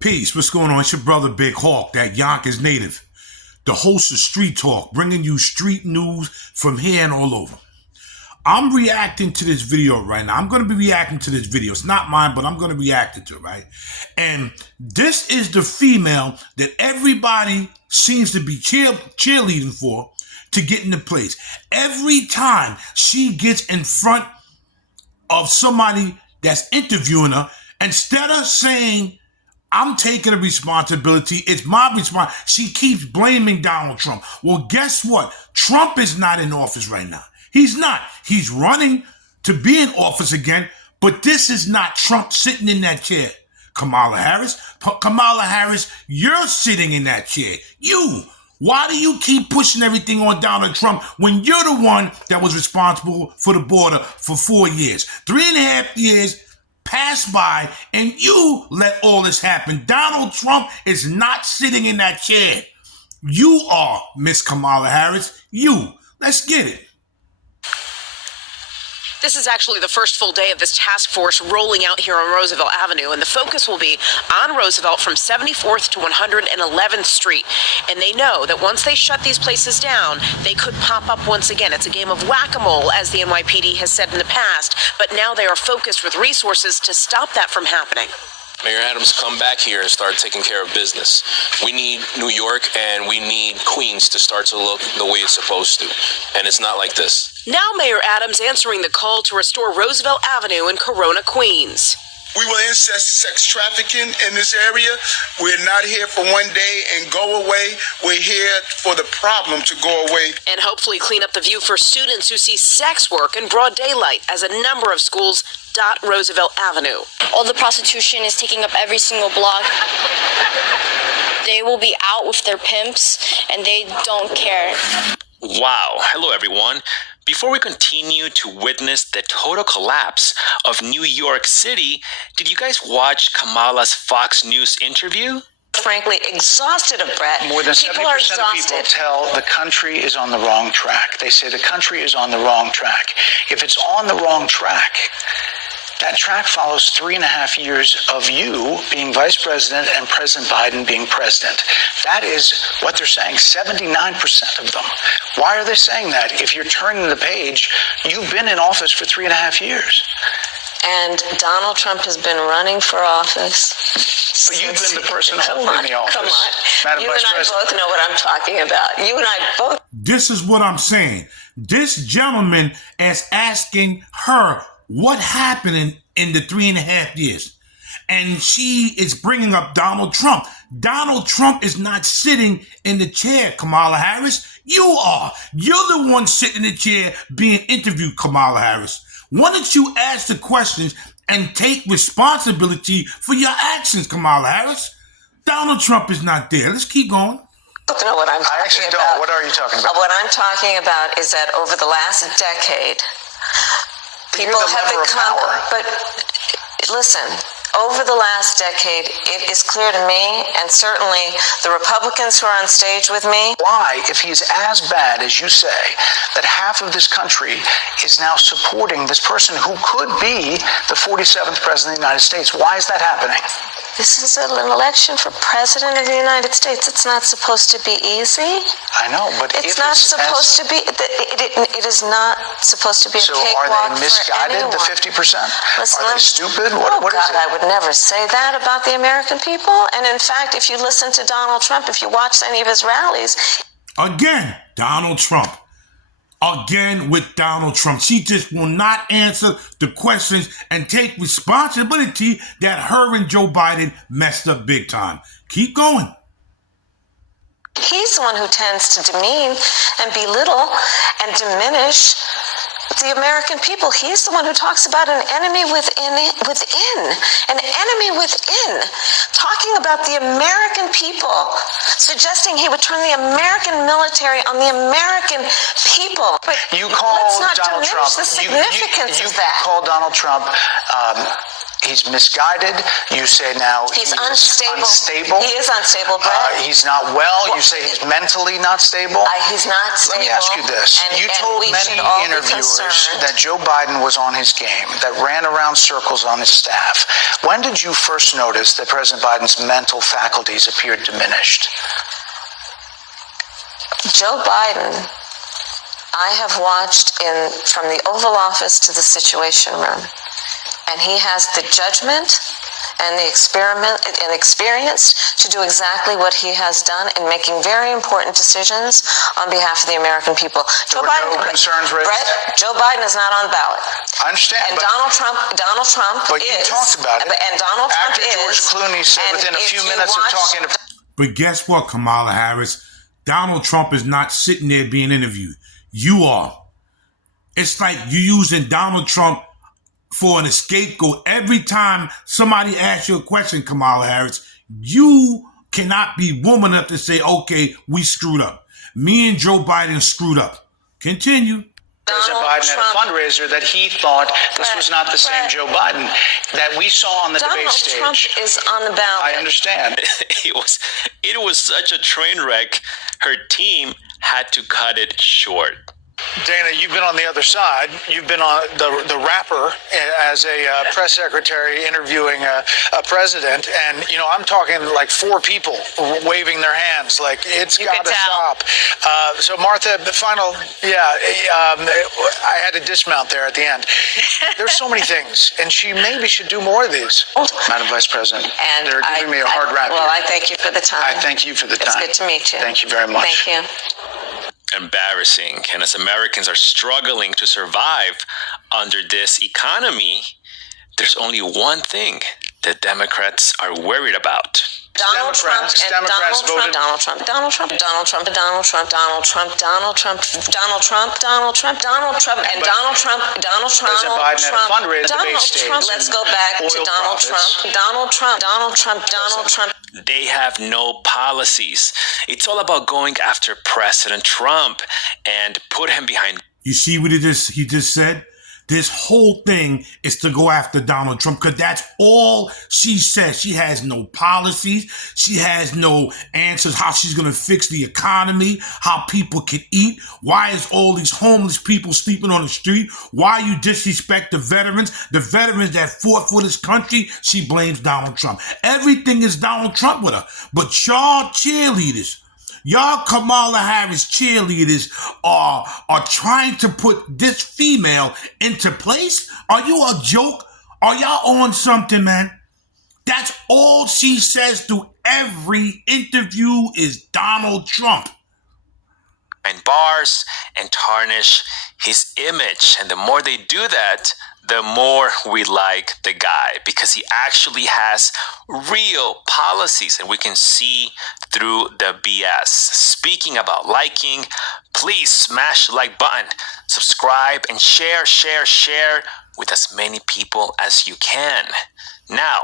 Peace, what's going on? It's your brother Big Hawk, that Yonkers native, the host of Street Talk, bringing you street news from here and all over. I'm reacting to this video right now. I'm going to be reacting to this video. It's not mine, but I'm going to react to it, right? And this is the female that everybody seems to be cheerleading for to get into place. Every time she gets in front of somebody that's interviewing her, instead of saying, I'm taking a responsibility, it's my responsibility, she keeps blaming Donald Trump. Well, guess what? Trump is not in office right now. He's not. He's running to be in office again, but this is not Trump sitting in that chair. Kamala Harris, you're sitting in that chair. You. Why do you keep pushing everything on Donald Trump when you're the one that was responsible for the border for 4 years? 3.5 years passed by and you let all this happen. Donald Trump is not sitting in that chair. You are, Miss Kamala Harris. You. Let's get it. This is actually the first full day of this task force rolling out here on Roosevelt Avenue, and the focus will be on Roosevelt from 74th to 111th Street. And they know that once they shut these places down, they could pop up once again. It's a game of whack-a-mole, as the NYPD has said in the past, but now they are focused with resources to stop that from happening. Mayor Adams, come back here and start taking care of business. We need New York and we need Queens to start to look the way it's supposed to. And it's not like this. Now Mayor Adams answering the call to restore Roosevelt Avenue in Corona, Queens. We will incest sex trafficking in this area. We're not here for one day and go away. We're here for the problem to go away. And hopefully clean up the view for students who see sex work in broad daylight, as a number of schools dot Roosevelt Avenue. All the prostitution is taking up every single block. They will be out with their pimps, and they don't care. Wow. Hello, everyone. Before we continue to witness the total collapse of New York City, did you guys watch Kamala's Fox News interview? Frankly, exhausted of Brett. More than 70% of people tell the country is on the wrong track. They say the country is on the wrong track. If it's on the wrong track, that track follows 3.5 years of you being vice president and President Biden being president. That is what they're saying, 79% of them. Why are they saying that? If you're turning the page, you've been in office for 3.5 years. And Donald Trump has been running for office. But you've been the person holding the office. Come on. Madam You Vice and I President. both know what I'm talking about. You and I both. This is what I'm saying. This gentleman is asking her what happened in the 3.5 years. And she is bringing up Donald Trump. Donald Trump is not sitting in the chair, Kamala Harris. You are. You're the one sitting in the chair being interviewed, Kamala Harris. Why don't you ask the questions and take responsibility for your actions, Kamala Harris? Donald Trump is not there. Let's keep going. I don't know what I'm talking I actually about. don't. What are you talking about? What I'm talking about is that over the last decade, people You're the have lever of become, power. but listen, over the last decade, it is clear to me, and certainly the Republicans who are on stage with me. Why, if he's as bad as you say, that half of this country is now supporting this person who could be the 47th president of the United States, why is that happening? This is an election for president of the United States. It's not supposed to be easy. I know, but It's not supposed to be. It is not supposed to be a So cakewalk are they misguided, for anyone. the 50%? Listen, Are they stupid? Oh What is God, it? I would never say that about the American people. And in fact, if you listen to Donald Trump, if you watch any of his rallies, Again, Donald Trump. Again with Donald Trump. She just will not answer the questions and take responsibility that her and Joe Biden messed up big time. Keep going. he's the one who tends to demean and belittle and diminish the American people. He's the one who talks about an enemy within, an enemy within, talking about the American people, suggesting he would turn the American military on the American people. But You call let's not Donald diminish Trump. the significance You of that. call Donald Trump He's misguided. You say now He's unstable. He is unstable, Brett. He's not well. You say he's mentally not stable. He's not stable. Let me ask you this. You told many interviewers that Joe Biden was on his game, that ran around circles on his staff. When did you first notice that President Biden's mental faculties appeared diminished? Joe Biden, I have watched from the Oval Office to the Situation Room, and he has the judgment and the experience to do exactly what he has done in making very important decisions on behalf of the American people. There were no concerns raised? Brett, Joe Biden is not on the ballot. I understand. And Donald Trump but is. You talked about it. And Donald Trump After is. George Clooney said within a few minutes of talking to... But guess what, Kamala Harris? Donald Trump is not sitting there being interviewed. You are. It's like you using Donald Trump for an scapegoat. Every time somebody asks you a question, Kamala Harris, you cannot be woman enough to say, okay, we screwed up. Me and Joe Biden screwed up. Continue. President Biden had a fundraiser that he thought this was not the same Joe Biden that we saw on the debate stage. Donald Trump is on the ballot. I understand. It was such a train wreck. Her team had to cut it short. Dana, you've been on the other side. You've been on the rapper as a press secretary interviewing a president. And, you know, I'm talking like 4 people waving their hands like it's got to stop. So, Martha, the final, I had to dismount there at the end. There's so many things, and she maybe should do more of these. Madam Vice President, and they're giving me a hard rap. Well, I thank you for the time. I thank you for the time. It's good to meet you. Thank you very much. Thank you. Embarrassing. And as Americans are struggling to survive under this economy, there's only one thing that Democrats are worried about. Donald Trump and Democrats voted. Donald Trump, Donald Trump, Donald Trump, Donald Trump, Donald Trump, Donald Trump, Donald Trump, Donald Trump, Donald Trump, and Donald Trump, Donald Trump, President Biden had a fundraiser debate stage. Let's go back to Donald Trump, Donald Trump, Donald Trump, Donald Trump. They have no policies. It's all about going after President Trump and put him behind. You see what he just said? This whole thing is to go after Donald Trump because that's all she says. She has no policies. She has no answers how she's going to fix the economy, how people can eat. Why is all these homeless people sleeping on the street? Why you disrespect the veterans that fought for this country? She blames Donald Trump. Everything is Donald Trump with her. But y'all cheerleaders, y'all Kamala Harris cheerleaders are trying to put this female into place? Are you a joke? Are y'all on something, man? That's all she says through every interview is Donald Trump. And bars and tarnish his image. And the more they do that, the more we like the guy because he actually has real policies and we can see through the BS. Speaking about liking, please smash the like button, subscribe, and share with as many people as you can. Now,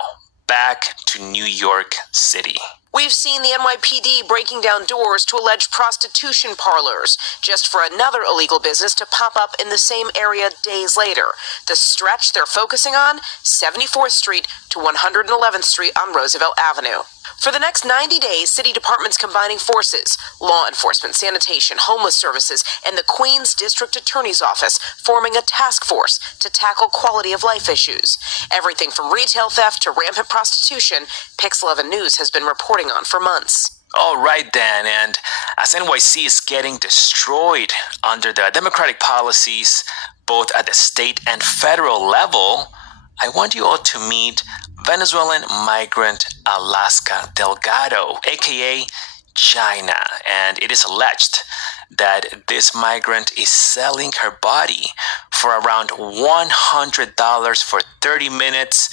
back to New York City. We've seen the NYPD breaking down doors to alleged prostitution parlors, just for another illegal business to pop up in the same area days later. The stretch they're focusing on, 74th Street to 111th Street on Roosevelt Avenue. For the next 90 days, city departments combining forces, law enforcement, sanitation, homeless services, and the Queens District Attorney's Office forming a task force to tackle quality of life issues. Everything from retail theft to rampant prostitution, Pix 11 News has been reporting on for months. All right, Dan, and as NYC is getting destroyed under the Democratic policies, both at the state and federal level, I want you all to meet Venezuelan migrant Alaska Delgado, aka China, and it is alleged that this migrant is selling her body for around $100 for 30 minutes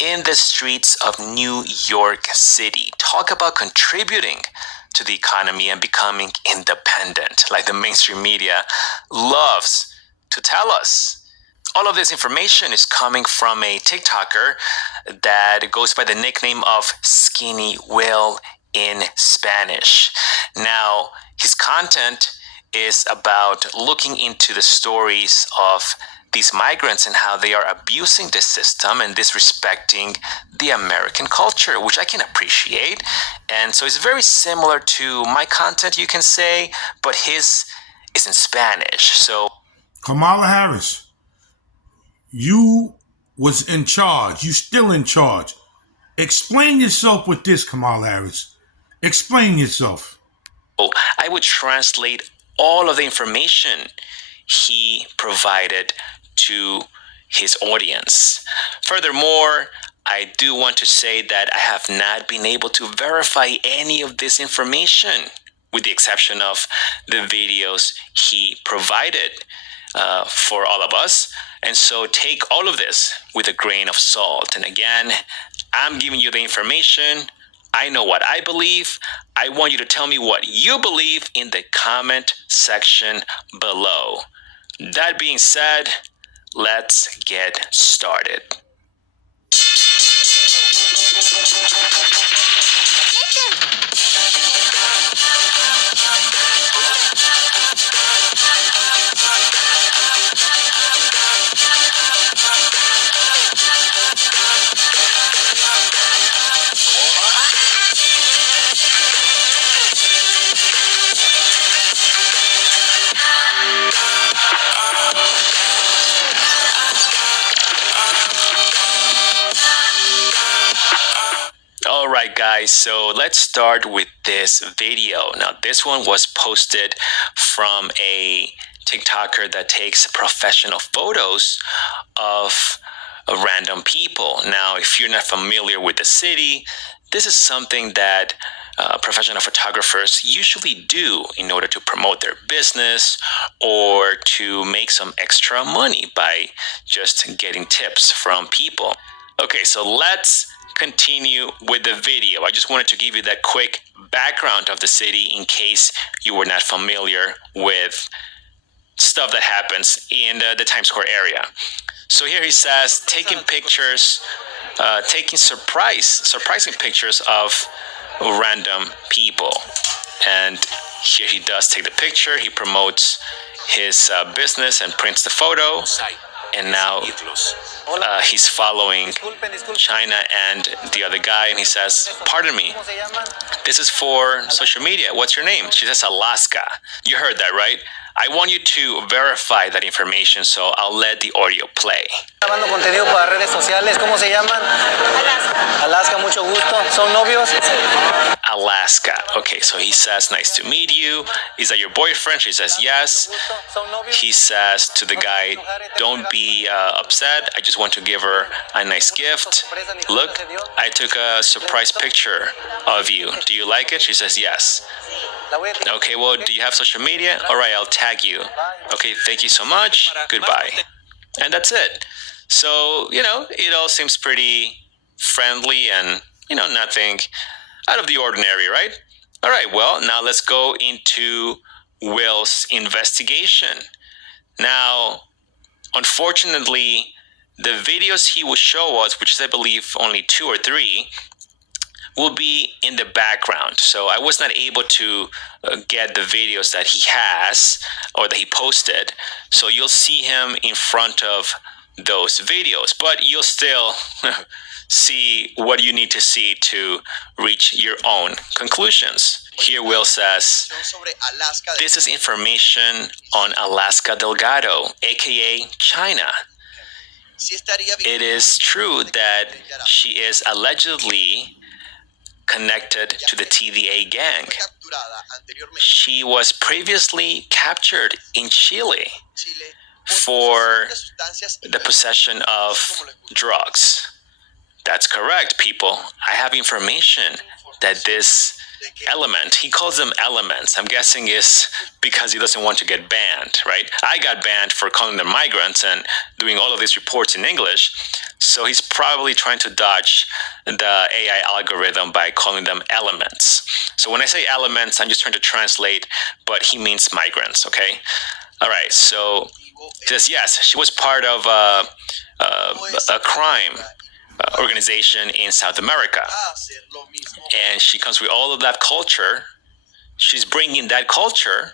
in the streets of New York City. Talk about contributing to the economy and becoming independent, like the mainstream media loves to tell us. All of this information is coming from a TikToker that goes by the nickname of Skinny Will in Spanish. Now, his content is about looking into the stories of these migrants and how they are abusing the system and disrespecting the American culture, which I can appreciate. And so it's very similar to my content, you can say, but his is in Spanish. So Kamala Harris, you was in charge. You still in charge. Explain yourself with this, Kamala Harris. Explain yourself. I would translate all of the information he provided to his audience. Furthermore, I do want to say that I have not been able to verify any of this information, with the exception of the videos he provided for all of us. And so take all of this with a grain of salt. And again, I'm giving you the information. I know what I believe. I want you to tell me what you believe in the comment section below. That being said, let's get started. Alright guys, so let's start with this video. Now this one was posted from a TikToker that takes professional photos of random people. Now if you're not familiar with the city, this is something that professional photographers usually do in order to promote their business or to make some extra money by just getting tips from people. Okay, so let's continue with the video. I just wanted to give you that quick background of the city in case you were not familiar with stuff that happens in the Times Square area. So here he says, taking pictures, surprising pictures of random people. And here he does take the picture, he promotes his business and prints the photo. And now he's following China and the other guy, and he says, pardon me, this is for social media. What's your name? She says Alaska. You heard that, right? I want you to verify that information, so I'll let the audio play. Grabando contenido para redes sociales, ¿cómo se llaman? Alaska. Alaska, mucho gusto. ¿Son novios? Alaska. Okay, so he says, nice to meet you. Is that your boyfriend? She says, yes. He says to the guy, don't be upset. I just want to give her a nice gift. Look, I took a surprise picture of you. Do you like it? She says, yes. Okay, well, do you have social media? All right, I'll tag you. Okay, thank you so much. Goodbye. And that's it. So, it all seems pretty friendly and, nothing out of the ordinary, right? All right, well, now let's go into Will's investigation. Now, unfortunately, the videos he will show us, which is, I believe, only 2 or 3, will be in the background. So I was not able to get the videos that he has or that he posted. So you'll see him in front of those videos, but you'll still see what you need to see to reach your own conclusions. Here Will says, this is information on Alaska Delgado, aka China. It is true that she is allegedly connected to the TVA gang. She was previously captured in Chile for the possession of drugs. That's correct, people. I have information that this element, he calls them elements, I'm guessing is because he doesn't want to get banned, right? I got banned for calling them migrants and doing all of these reports in English, so he's probably trying to dodge the AI algorithm by calling them elements. So when I say elements, I'm just trying to translate, but he means migrants, okay? All right, so he says, yes, she was part of a crime organization in South America, and she comes with all of that culture. She's bringing that culture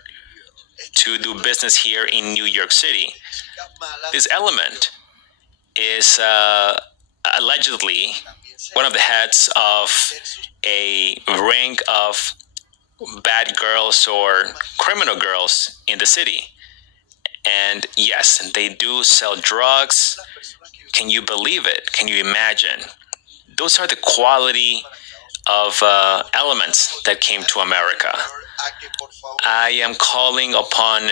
to do business here in New York City. This element is allegedly one of the heads of a ring of bad girls or criminal girls in the city. And yes, they do sell drugs. Can you believe it? Can you imagine? Those are the quality of elements that came to America. I am calling upon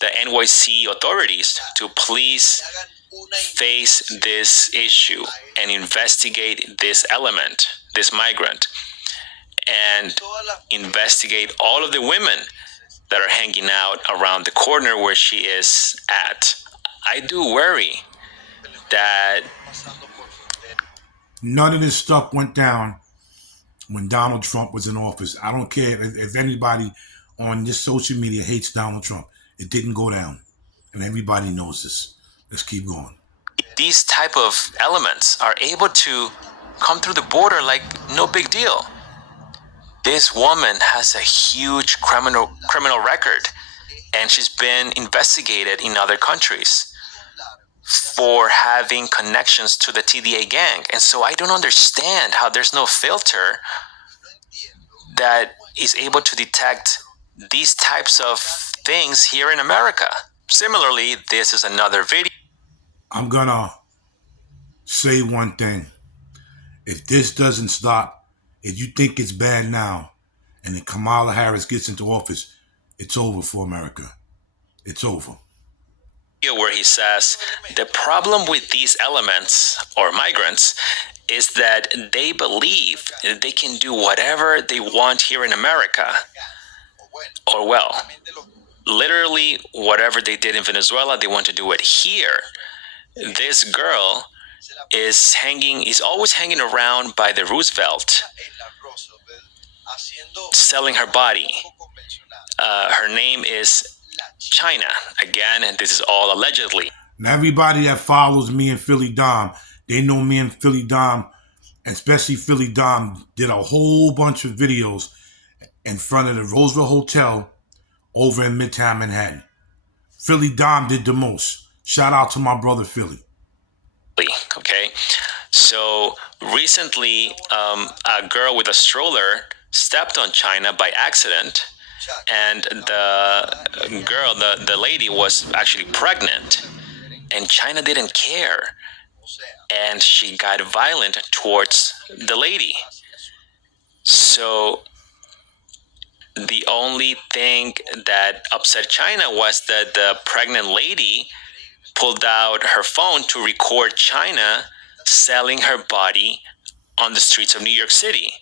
the NYC authorities to please face this issue and investigate this element, this migrant, and investigate all of the women that are hanging out around the corner where she is at. I do worry that none of this stuff went down when Donald Trump was in office. I don't care if anybody on this social media hates Donald Trump. It didn't go down. And everybody knows this. Let's keep going. these type of elements are able to come through the border like no big deal. This woman has a huge criminal record, and she's been investigated in other countries for having connections to the TDA gang. And so I don't understand how there's no filter that is able to detect these types of things here in America. Similarly, this is another video. I'm gonna say one thing. If this doesn't stop, if you think it's bad now, and then Kamala Harris gets into office, it's over for America. It's over. Where he says the problem with these elements or migrants is that they believe they can do whatever they want here in America. Or well, literally whatever they did in Venezuela, they want to do it here. This girl is always hanging around by the Roosevelt, selling her body. Her name is China. Again, and this is all allegedly. Now, everybody that follows me and Philly Dom, they know me and Philly Dom, especially Philly Dom, did a whole bunch of videos in front of the Roosevelt Hotel over in Midtown Manhattan. Philly Dom did the most. Shout out to my brother Philly. Okay, so recently, a girl with a stroller stepped on China by accident, and the girl, the lady, was actually pregnant, and China didn't care, and she got violent towards the lady. So the only thing that upset China was that the pregnant lady pulled out her phone to record China selling her body on the streets of New York City.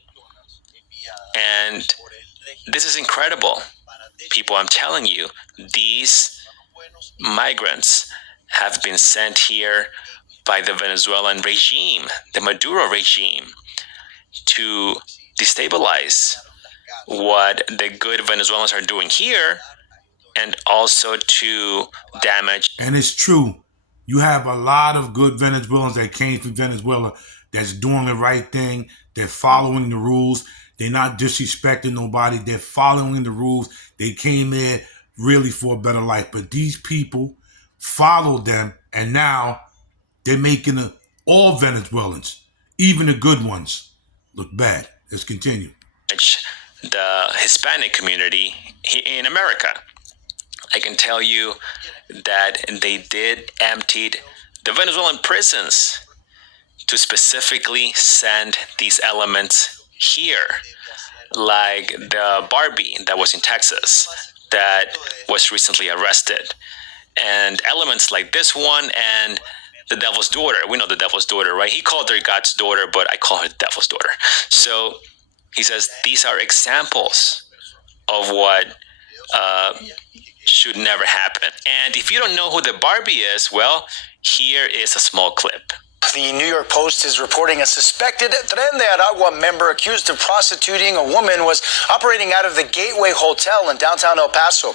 And this is incredible. People, I'm telling you, these migrants have been sent here by the Venezuelan regime, the Maduro regime, to destabilize what the good Venezuelans are doing here, and also to damage. And it's true. You have a lot of good Venezuelans that came from Venezuela that's doing the right thing. They're following the rules. They're not disrespecting nobody. They're following the rules. They came there really for a better life. But these people followed them, and now they're making all Venezuelans, even the good ones, look bad. Let's continue. The Hispanic community in America. I can tell you that they did empty the Venezuelan prisons to specifically send these elements here, like the Barbie that was in Texas that was recently arrested, and elements like this one and the Devil's Daughter. We know the Devil's Daughter, right? He called her God's daughter, but I call her the Devil's Daughter. So he says these are examples of what should never happen. And if you don't know who the Barbie is, well, here is a small clip. The New York Post is reporting a suspected Tren de Aragua member accused of prostituting a woman was operating out of the Gateway Hotel in downtown El Paso.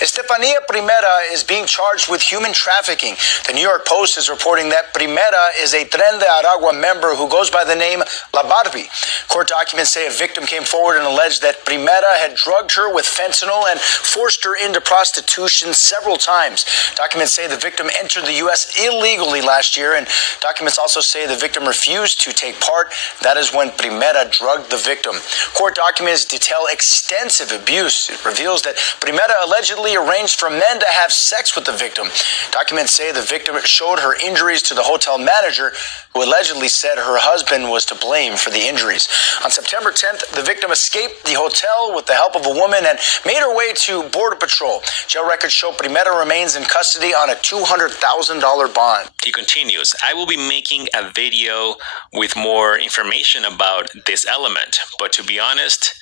Estefania Primera is being charged with human trafficking. The New York Post is reporting that Primera is a Tren de Aragua member who goes by the name La Barbie. Court documents say a victim came forward and alleged that Primera had drugged her with fentanyl and forced her into prostitution several times. Documents say the victim entered the U.S. illegally last year, and documents also say the victim refused to take part. That is when Primera drugged the victim. Court documents detail extensive abuse. It reveals that Primera allegedly arranged for men to have sex with the victim. Documents say the victim showed her injuries to the hotel manager, who allegedly said her husband was to blame for the injuries. On September 10th, the victim escaped the hotel with the help of a woman and made her way to Border Patrol. Jail records show Primera remains in custody on a $200,000 bond. He continues, I will be making a video with more information about this element, but to be honest,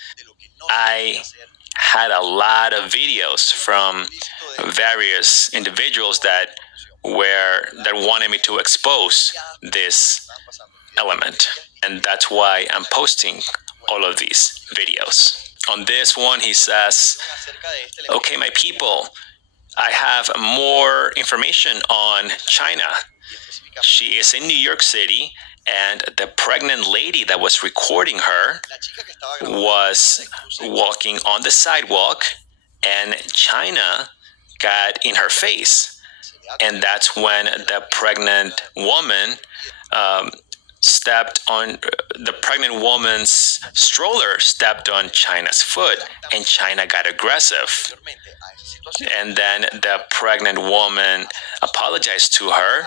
I had a lot of videos from various individuals that wanted me to expose this element, and that's why I'm posting all of these videos. On this one, he says, okay, my people, I have more information on China. She is in New York City, and the pregnant lady that was recording her was walking on the sidewalk, and China got in her face. And that's when the pregnant woman stepped on, the pregnant woman's stroller stepped on China's foot, and China got aggressive. And then the pregnant woman apologized to her,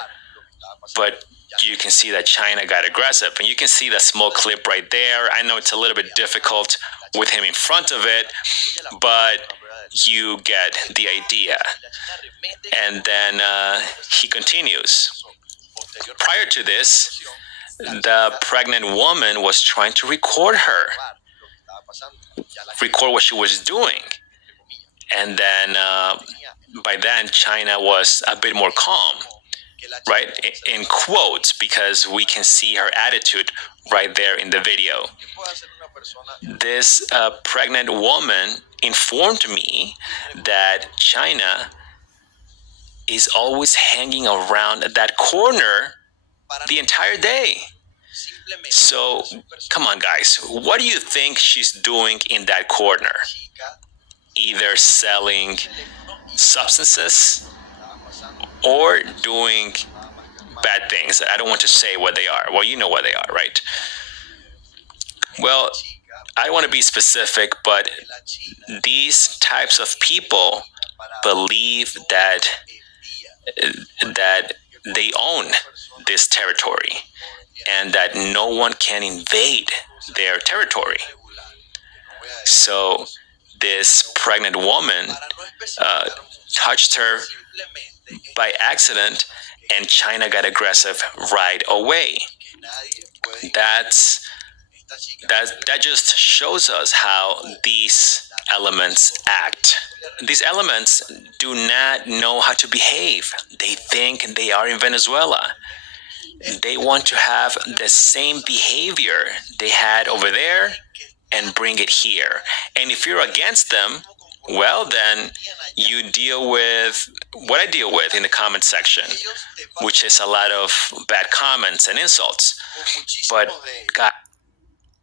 but you can see that China got aggressive. And you can see the small clip right there. I know it's a little bit difficult with him in front of it, but you get the idea. And then he continues. Prior to this, the pregnant woman was trying to record what she was doing. And then by then, China was a bit more calm, right? In quotes, because we can see her attitude right there in the video. This pregnant woman informed me that China is always hanging around that corner the entire day. So, come on, guys. What do you think she's doing in that corner? Either selling substances or doing bad things. I don't want to say what they are. Well, you know what they are, right? Well, I want to be specific, but these types of people believe that they own this territory and that no one can invade their territory. So this pregnant woman touched her by accident, and China got aggressive right away. That just shows us how these elements act. These elements do not know how to behave. They think they are in Venezuela. They want to have the same behavior they had over there and bring it here. And if you're against them, well, then you deal with what I deal with in the comment section, which is a lot of bad comments and insults. But God,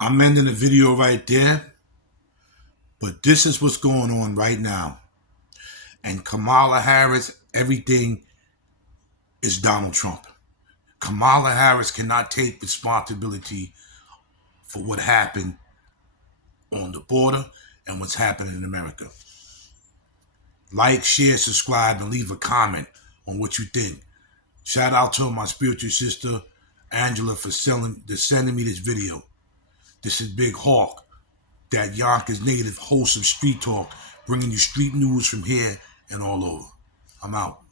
I'm ending the video right there. But this is what's going on right now. And Kamala Harris, everything is Donald Trump. Kamala Harris cannot take responsibility for what happened on the border and what's happening in America. Like, share, subscribe, and leave a comment on what you think. Shout out to my spiritual sister, Angela, for sending me this video. This is Big Hawk, that Yonkers native, wholesome street talk, bringing you street news from here and all over. I'm out.